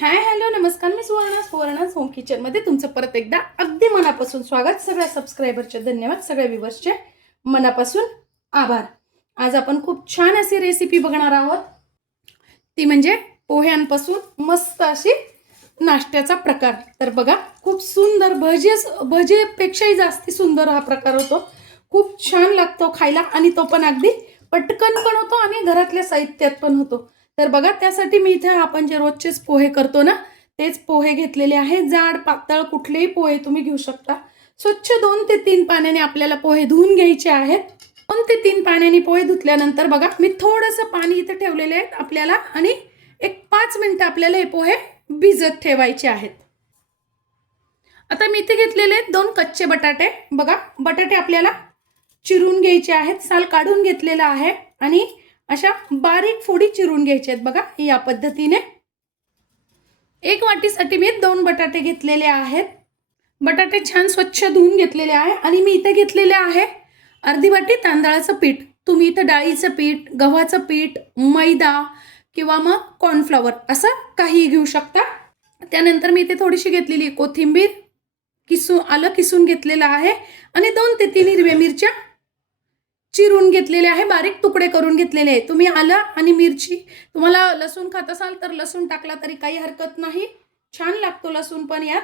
Hi hello नमस्कार, मी Suvarna home kitchen मध्ये तुमचं परत एकदा अगदी मनापासून स्वागत. सगळ्या सबस्क्रायबरचे धन्यवाद, सगळ्या व्ह्यूअर्सचे मनापासून आभार. आज आपण खूप छान अशी रेसिपी बघणार आहोत, ती म्हणजे पोह्यांपासून मस्त अशी नाश्त्याचा प्रकार. तर बघा, खूप सुंदर भजेपेक्षाही जास्ती सुंदर हा प्रकार होतो. खूप छान लागतो खायला आणि तो पण अगदी पटकन पण होतो आणि घरातल्या साहित्यात पण होतो. तर बघा, त्यासाठी मी इथे आपण जे रोजचेच पोहे करतो ना, तेच पोहे घेतलेले आहे. जाड पातळ कुठलेही पोहे तुम्ही घेऊ शकता. स्वच्छ 2 ते 3 पाण्याने आपल्याला पोहे धुवून घ्यायचे आहेत. 2 ते 3 पाण्याने पोहे धुतल्यानंतर बघा, मी थोडंसं पाणी इथे ठेवलेले आहे आपल्याला आणि एक 5 मिनिटं आपल्याला हे पोहे भिजत ठेवायचे आहेत. आता मी इथे घेतलेले आहेत 2 कच्चे बटाटे. बघा, बटाटे आपल्याला चिरून घ्यायचे आहेत. साल काढून घेतलेला आहे आणि अशा बारीक फोडी चिरून घ्यायचे आहेत. बघा, या पद्धतीने. एक वाटीसाठी मी 2 बटाटे घेतलेले आहेत. बटाटे छान स्वच्छ धुवून घेतलेले आहे आणि मी इथे घेतलेले आहे अर्धी वाटी तांदळाचं पीठ. तुम्ही इथे डाळीचं पीठ, गव्हाचं पीठ, मैदा किंवा मग कॉर्नफ्लॉवर असं काही घेऊ शकता. त्यानंतर मी इथे थोडीशी घेतलेली कोथिंबीर, आलं किसून घेतलेलं आहे आणि 2 ते 3 हिरव्या मिरच्या चिरून घेतलेले आहे, बारीक तुकडे करून घेतलेले आहे. तुम्ही आलं आणि मिरची, तुम्हाला लसूण खात असाल तर लसूण टाकला तरी काही हरकत नाही, छान लागतो लसूण पण यात.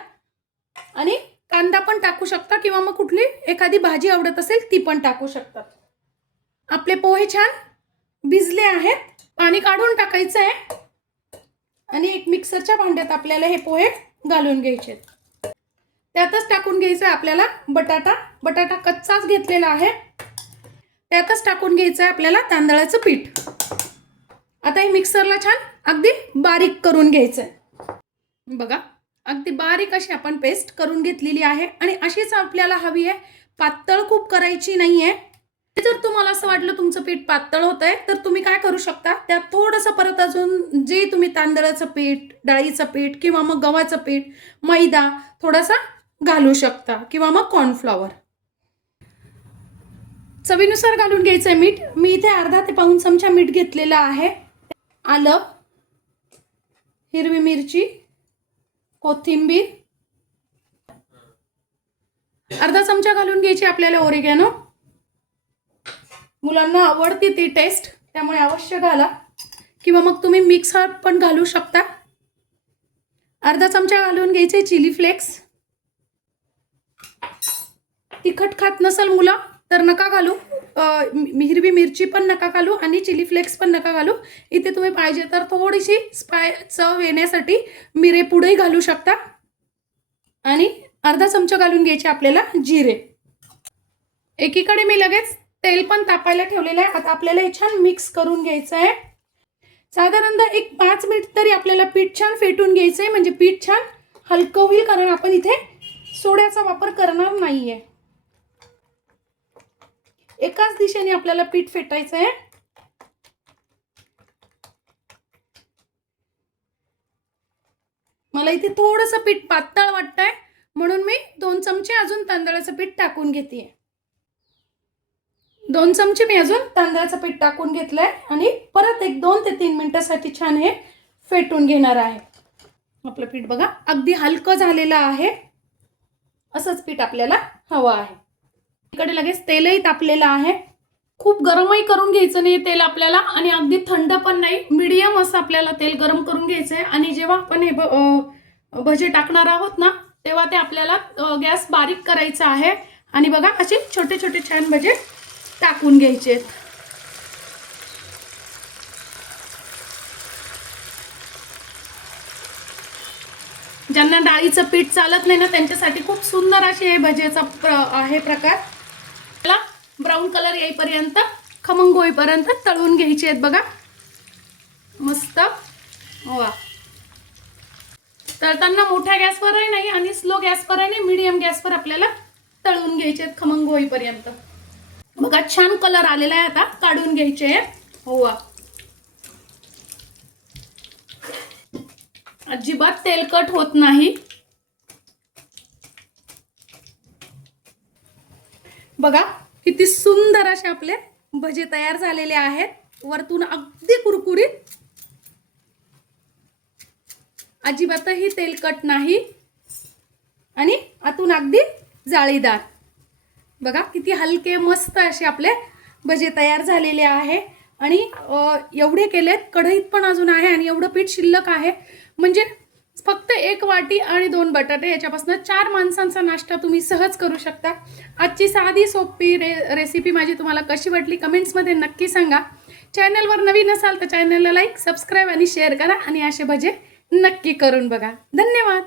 आणि कांदा पण टाकू शकता किंवा मग कुठली एखादी भाजी आवडत असेल ती पण टाकू शकतात. आपले पोहे छान भिजले आहेत. पाणी काढून टाकायचं आहे आणि एक मिक्सरच्या भांड्यात आपल्याला हे पोहे घालून घ्यायचे. त्यातच टाकून घ्यायचं आपल्याला बटाटा कच्चाच घेतलेला आहे. त्यातच टाकून घ्यायचं आहे आपल्याला तांदळाचं पीठ. आता हे मिक्सरला छान अगदी बारीक करून घ्यायचं आहे. बघा, अगदी बारीक अशी आपण पेस्ट करून घेतलेली आहे आणि अशीच आपल्याला हवी आहे, पातळ खूप करायची नाही आहे. जर तुम्हाला असं वाटलं तुमचं पीठ पातळ होत आहे तर तुम्ही काय करू शकता, त्यात थोडंसं परत अजून जे तुम्ही तांदळाचं पीठ, डाळीचं पीठ किंवा मग गव्हाचं पीठ, मैदा थोडासा घालू शकता किंवा मग कॉर्नफ्लॉवर. चवीनुसार घालून घ्यायचं आहे मीठ. मी इथे अर्धा ते पाऊण चमचा मीठ घेतलेला आहे. आलं, हिरवी मिरची, कोथिंबीर, अर्धा चमचा घालून घ्यायची आपल्याला ओरिगॅनो. मुलांना आवडती ती टेस्ट, त्यामुळे अवश्य घाला किंवा मग तुम्ही मिक्सर पण घालू शकता. अर्धा चमचा घालून घ्यायचे चिली फ्लेक्स. तिखट खात नसेल मुलं तर नका घालू, हिरवी मिरची पण नका घालू आणि चिली फ्लेक्स पण नका घालू. इथे तुम्ही पाहिजे तर थोडीशी चव येण्यासाठी मिरे पुढेही घालू शकता. आणि अर्धा चमचा घालून घ्यायचे आपल्याला जिरे. एकीकडे मी लगेच तेल पण तापायला ठेवलेलं आहे. आता आपल्याला हे छान मिक्स करून घ्यायचं आहे. साधारणतः एक 5 मिनिट तरी आपल्याला पीठ छान फेटून घ्यायचं आहे, म्हणजे पीठ छान हलकं होईल, कारण आपण इथे सोड्याचा वापर करणार नाहीये. एकाच दिशेने आपल्याला पीठ फेटायचं आहे. मला इथे थोडंसं पीठ पातळ वाटतंय म्हणून मी 2 चमचे अजून तांदळाचं पीठ टाकून घेते. 2 चमचे मी अजून तांदळाचं पीठ टाकून घेतलंय आणि परत एक 2 ते 3 मिनिटांसाठी छान हे फेटून घेणार आहे. आपलं पीठ बघा अगदी हलकं झालेलं आहे. असंच पीठ आपल्याला हवं आहे. इकडे लगेच तेलही तापलेलं आहे. खूप गरमही करून घ्यायचं नाही तेल आपल्याला आणि अगदी थंड पण नाही, मीडियम असं आपल्याला तेल गरम करून घ्यायचं आहे. आणि जेव्हा आपण हे भजे टाकणार आहोत ना, तेव्हा ते आपल्याला गॅस बारीक करायचा आहे आणि बघा असे छोटे छोटे छान भजे टाकून घ्यायचे. ज्यांना डाळीचं पीठ चालत नाही ना, त्यांच्यासाठी खूप सुंदर असे हे भजेचा आहे प्रकार. त्याला ब्राऊन कलर येईपर्यंत, खमंग होईपर्यंत तळून घ्यायचे आहेत. बघा मस्त. वा, तळताना मोठ्या गॅसवरही नाही आणि स्लो गॅसवरही नाही, मीडियम गॅसवर आपल्याला तळून घ्यायचे आहेत खमंग होईपर्यंत. बघा छान कलर आलेला आहे. आता काढून घ्यायचे आहे. वा, अजिबात तेलकट होत नाही. बघा किती सुंदर असे आपले भजे तयार झालेले आहेत. वरतून अगदी कुरकुरीत अजिबातही तेलकट नाही आणि आतून अगदी जाळीदार. बघा किती हलके मस्त असे आपले भजे तयार झालेले आहे. आणि एवढे केलेत, कढईत पण अजून आहे आणि एवढं पीठ शिल्लक आहे. म्हणजे फक्त 1 वाटी आणि 2 बटाटे याच्यापासून 4 माणसांचा नाश्ता तुम्ही सहज करू शकता. आजची साधी सोपी रेसिपी माझी तुम्हाला कशी वाटली कमेंट्समध्ये नक्की सांगा. चॅनलवर नवीन असाल तर चॅनलला लाईक, सबस्क्राईब आणि शेअर करा आणि असे भजे नक्की करून बघा. धन्यवाद.